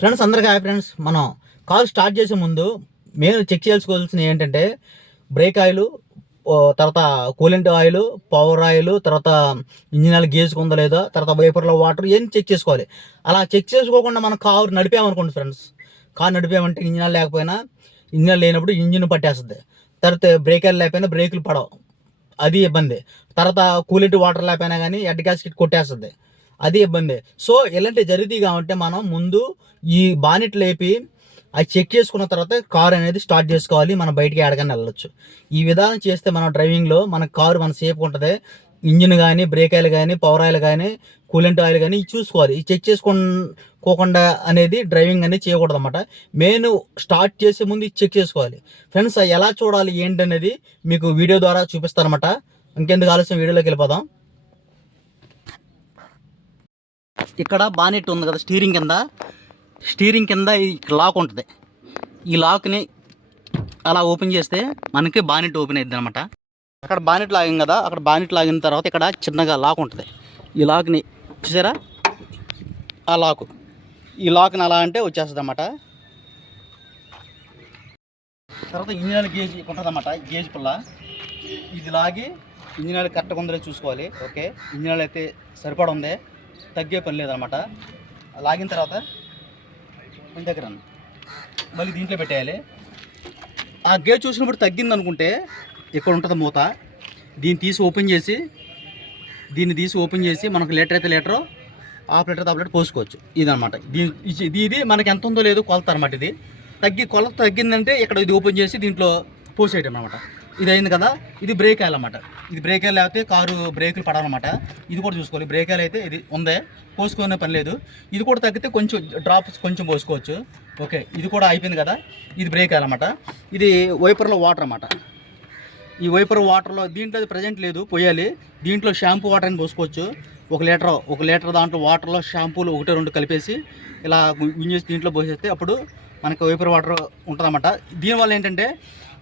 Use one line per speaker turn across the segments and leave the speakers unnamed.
Friends అందరికీ hi friends మనం car start చేసే ముందు మేము చెక్ చేసుకోవాల్సినవి ఏంటంటే బ్రేక్ ఆయిల్ ఓ తర్వాత కూలెంట్ ఆయిల్ పవర్ ఆయిల్ తర్వాత ఇంజిన్ ఆయిల్ గేజ్ ఉందా లేదా తర్వాత వైపర్లో వాటర్ ఏం చెక్ చేసుకోవాలి? అలా చెక్ చేసుకోకుండా మనం కారు నడిపామనుకోండి ఫ్రెండ్స్ కారు నడిపామంటే ఇంజిన్ ఆయిల్ లేకపోయినా ఇంజిన్ ఆయిల్ లేనప్పుడు ఇంజిన్ పట్టేస్తుంది. తర్వాత బ్రేక్ ఆయిల్ లేకపోయినా బ్రేకులు పడవు. అది ఇబ్బంది. తర్వాత కూలెంట్ వాటర్ లేకపోయినా కానీ ఎడ్ గ్యాస్కెట్ కొట్టేస్తుంది. అది ఇబ్బంది. సో ఇలాంటి జరిగితే కాబట్టి మనం ముందు ఈ బానెట్ లేపి అది చెక్ చేసుకున్న తర్వాత కార్ అనేది స్టార్ట్ చేసుకోవాలి. మనం బయటికి ఎడగానే వెళ్ళొచ్చు. ఈ విధానం చేస్తే మనం డ్రైవింగ్లో మన కారు మన సేఫ్ ఉంటుంది. ఇంజిన్ కానీ బ్రేక్ ఆయిల్ కానీ పవర్ ఆయిల్ కానీ కూలెంట్ ఆయిల్ కానీ చూసుకోవాలి. ఈ చెక్ చేసుకోకుండా అనేది డ్రైవింగ్ అనేది చేయకూడదు అనమాట మెయిన్ స్టార్ట్ చేసే ముందు ఇది చెక్ చేసుకోవాలి. ఫ్రెండ్స్ అవి ఎలా చూడాలి ఏంటనేది మీకు వీడియో ద్వారా చూపిస్తానమాట ఇంకెందుకు ఆలస్యం? వీడియోలోకి వెళ్ళిపోదాం. ఇక్కడ బానెట్ ఉంది కదా స్టీరింగ్ కింద. స్టీరింగ్ కింద లాక్ ఉంటుంది. ఈ లాక్ని అలా ఓపెన్ చేస్తే మనకి బానెట్ ఓపెన్ అవుతుంది అనమాట అక్కడ బానెట్ లాగాం కదా అక్కడ బానెట్ లాగిన తర్వాత ఇక్కడ చిన్నగా లాక్ ఉంటుంది. ఈ లాక్ని చూసారా? ఆ లాక్. ఈ లాక్ని అలా అంటే వచ్చేస్తుంది అన్నమాట తర్వాత ఇంజనీర్ గేజ్ ఉంటుంది అన్నమాట గేజ్ పుల్ల. ఇది లాగి ఇంజనీర్ కరెక్ట్గా ఉందో చూసుకోవాలి. ఓకే ఇంజనీర్ అయితే సరిపడ ఉంది తగ్గే పని లేదనమాట. లాగిన తర్వాత మన దగ్గర మళ్ళీ దీంట్లో పెట్టేయాలి. ఆ గేజ్ చూసినప్పుడు తగ్గింది అనుకుంటే ఇక్కడ ఉంటుంది మూత. దీన్ని తీసి ఓపెన్ చేసి దీన్ని తీసి ఓపెన్ చేసి మనకు లీటర్ అయితే litre half litre half litre పోసుకోవచ్చు. ఇదనమాట. దీని ఇది ఇది మనకి ఎంత ఉందో లేదో కొలత అనమాట ఇది. తగ్గి కొలత తగ్గిందంటే ఇక్కడ ఇది ఓపెన్ చేసి దీంట్లో పోసేయటం అనమాట. ఇది అయింది కదా? ఇది బ్రేక్ ఆయిల్ ఇది బ్రేక్ ఆయిల్ కారు బ్రేకులు పడాలన్నమాట. ఇది కూడా చూసుకోవాలి. బ్రేక్ ఆయిల్ అయితే ఇది ఉందే. కోసుకునే పని లేదు. ఇది కూడా తగ్గితే కొంచెం డ్రాప్స్ కొంచెం పోసుకోవచ్చు. ఓకే ఇది కూడా అయిపోయింది కదా? ఇది బ్రేక్ వేయాలన్నమాట ఇది వైపర్లో వాటర్ అన్నమాట. ఈ వైపర్ వాటర్లో దీంట్లో అది ప్రజెంట్ లేదు. పోయాలి. దీంట్లో షాంపూ వాటర్ అని పోసుకోవచ్చు. ఒక లీటర్ ఒక లీటర్ దాంట్లో వాటర్లో షాంపూలు ఒకటి రెండు కలిపేసి ఇలా గుంజేసి దీంట్లో పోసేస్తే అప్పుడు మనకు వైపర్ వాటర్ ఉంటుందన్నమాట. దీనివల్ల ఏంటంటే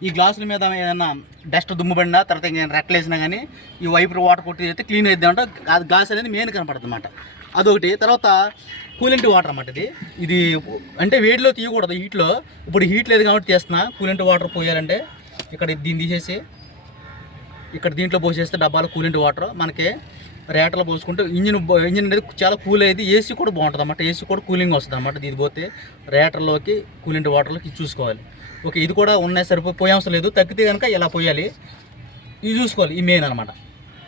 ఈ గ్లాసుల మీద ఏదైనా డస్ట్ దుమ్ము పడినా తర్వాత ఇంకా రెక్కలు వేసినా కానీ ఈ వైపు వాటర్ కొట్టి అయితే క్లీన్ అవుతుంది అంటే. అది గ్లాస్ అనేది మెయిన్ కనపడుతుంది అనమాట అదొకటి. తర్వాత కూలెంట్ వాటర్ అన్నమాట ఇది. ఇది అంటే వేడిలో తీయకూడదు హీట్లో. ఇప్పుడు హీట్ లేదు కాబట్టి తీస్తున్నా. కూలెంట్ వాటర్ పోయాలంటే ఇక్కడ దీన్ని తీసేసి ఇక్కడ దీంట్లో పోసేస్తే డబ్బాలో కూలెంట్ వాటర్ మనకి రేటలో పోసుకుంటే ఇంజిన్ ఇంజిన్ అనేది చాలా కూల్ అయ్యేది. ఏసీ కూడా బాగుంటుంది అన్నమాట ఏసీ కూడా కూలింగ్ వస్తుంది అన్నమాట దీని పోతే రేటర్లోకి కూలింగ్ వాటర్లోకి చూసుకోవాలి. ఓకే ఇది కూడా ఉన్నాయి సరిపోయి పోయే అవసరం లేదు. తగ్గితే కనుక ఇలా పోయాలి? ఇది చూసుకోవాలి ఈ మెయిన్ అనమాట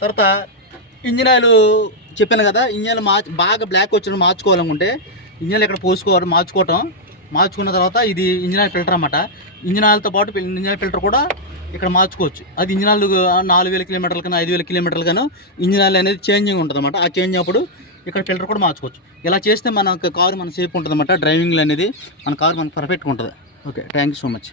తర్వాత ఇంజిన్ ఆయిల్ చెప్పాను కదా ఇంజిన్ ఆయిల్ బాగా బ్లాక్ వచ్చినప్పుడు మార్చుకోవాలనుకుంటే ఇంజిన్ ఇక్కడ పోసుకోవాలి మార్చుకోవటం. మార్చుకున్న తర్వాత ఇది ఇంజిన్ ఆయిల్ ఫిల్టర్ అనమాట ఇంజిన్ ఆయిల్తో పాటు పిల్- ఇంజిన్ ఆయిల్ ఫిల్టర్ కూడా ఇక్కడ మార్చుకోవచ్చు. అది ఇంజిన్ ఆయిల్ నాలుగు వేల కిలోమీటర్ల కన్నా ఐదు వేల కిలోమీటర్ల కన్నా ఇంజిన్ ఆయిల్ అనేది చేంజింగ్ ఉంటుంది అనమాట ఆ చేంజ్ అప్పుడు ఇక్కడ ఫిల్టర్ కూడా మార్చుకోవచ్చు. ఇలా చేస్తే మన కారు మన సేఫ్ ఉంటుంది అనమాట డ్రైవింగ్లో అనేది మన కారు మనకు పర్ఫెక్ట్గా ఉంటుంది. Okay thank you so much